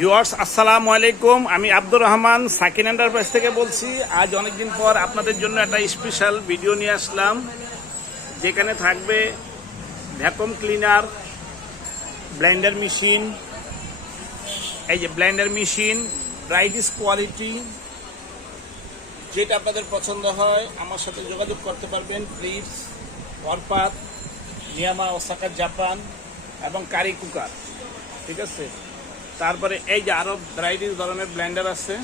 Viewers আসসালামু আলাইকুম। আমি আব্দুর রহমান সাকিন এন্টারপ্রাইজ থেকে বলছি। আজ অনেকদিন পর আপনাদের জন্য একটা স্পেশাল ভিডিও নিয়ে আসলাম, যেখানে থাকবে ভ্যাকুয়াম ক্লিনার, ব্লেন্ডার মেশিন, এই যে ব্লেন্ডার মেশিন, ব্রাইটিস কোয়ালিটি। যেটা আপনাদের পছন্দ হয় আমার সাথে যোগাযোগ করতে পারবেন। ফিলিপস, ওয়ারপাথ, নিয়ামা, ওসাকা জাপান এবং কারি কুকার, ঠিক আছে। তারপরে এই যে আরো ভ্যারাইটিস ধরনের ব্লেন্ডার আছে।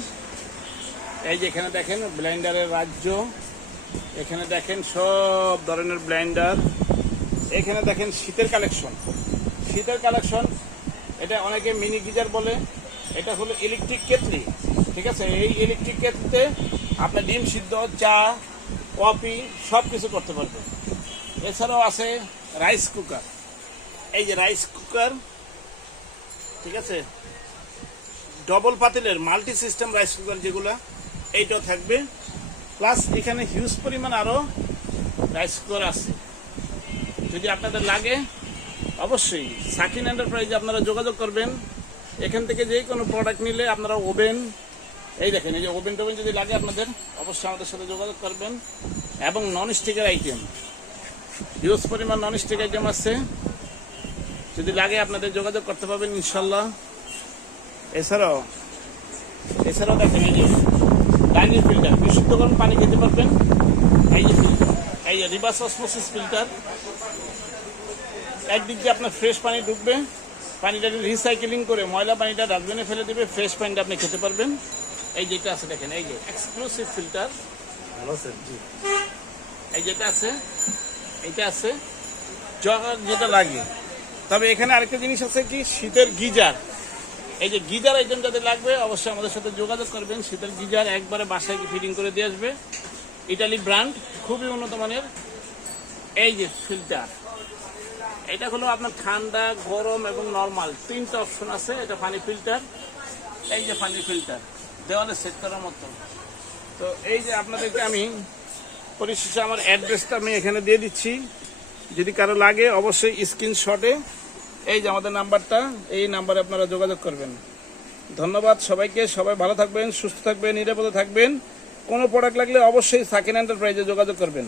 এই যে এখানে দেখেন ব্লেন্ডারের রাজ্য, এখানে দেখেন সব ধরনের ব্লেন্ডার, এখানে দেখেন শীতের কালেকশন। এটা অনেকে মিনি গিজার বলে, এটা হলো ইলেকট্রিক কেটলি, ঠিক আছে। এই ইলেকট্রিক কেটলিতে আপনার ডিম সিদ্ধ, চা, কফি সব কিছু করতে পারবেন। এছাড়াও আছে রাইস কুকার, এই যে রাইস কুকার, ঠিক আছে। ডবল পাতিলের মাল্টি সিস্টেম রাইস কুকার যেগুলো, এইটাও থাকবে। প্লাস এখানে হিউজ পরিমাণ আরও রাইস কুকার আছে। যদি আপনাদের লাগে অবশ্যই সাকিন এন্টারপ্রাইজে আপনারা যোগাযোগ করবেন। এখান থেকে যে কোনো প্রোডাক্ট নিলে আপনারা ওভেন, এই দেখেন এই যে ওভেন টোভেন যদি লাগে আপনাদের অবশ্যই আমাদের সাথে যোগাযোগ করবেন। এবং নন স্টিকের আইটেম, হিউজ পরিমাণ নন স্টিক আইটেম আছে, যদি লাগে আপনাদের যোগাযোগ করতে পারবেন ইনশাল্লাহ। এছাড়াও দেখেন এই যে ডাইনিং ফিল্টার, বিশুদ্ধকরণ পানি খেতে পারবেন। এই যে ফিল্টার, এই যে রিভার্স অসমোসিস ফিল্টার, একদিক দিয়ে আপনার ফ্রেশ পানি ঢুকবে, পানিটা রিসাইকেলিং করে ময়লা পানিটা ডাস্টবিনে ফেলে দেবে, ফ্রেশ পানিটা আপনি খেতে পারবেন। এই যেটা আছে দেখেন, এই যে এক্সক্লুসিভ ফিল্টার, এই যেটা আছে, এইটা আছে যেটা লাগে। তবে এখানে আরেকটা জিনিস আছে কি, শীতের গিজার। এই যে গিজার আইটেম যাদের লাগবে অবশ্যই আমাদের সাথে যোগাযোগ করবেন। শীতের গিজার একবারে বাসায় ফিটিং করে দিয়ে আসবে, ইটালি ব্র্যান্ড, খুবই উন্নত মানের। এই যে ফিল্টার, এটা হলো আপনার ঠান্ডা, গরম এবং নর্মাল তিনটা অপশন আছে। এটা পানি ফিল্টার, এই যে পানি ফিল্টার দেওয়ালে সেট করার মতো। তো এই যে আপনাদেরকে আমি পরিশেষে আমার অ্যাড্রেসটা আমি এখানে দিয়ে দিচ্ছি, যদি কারো লাগে অবশ্যই স্ক্রিনশটে এই যে আমাদের নাম্বারটা, এই নাম্বারে আপনারা যোগাযোগ করবেন। ধন্যবাদ সবাইকে, সবাই ভালো থাকবেন, সুস্থ থাকবেন, নিরাপদে থাকবেন। কোনো প্রোডাক্ট লাগলে অবশ্যই সাকিন এন্টারপ্রাইজে যোগাযোগ করবেন।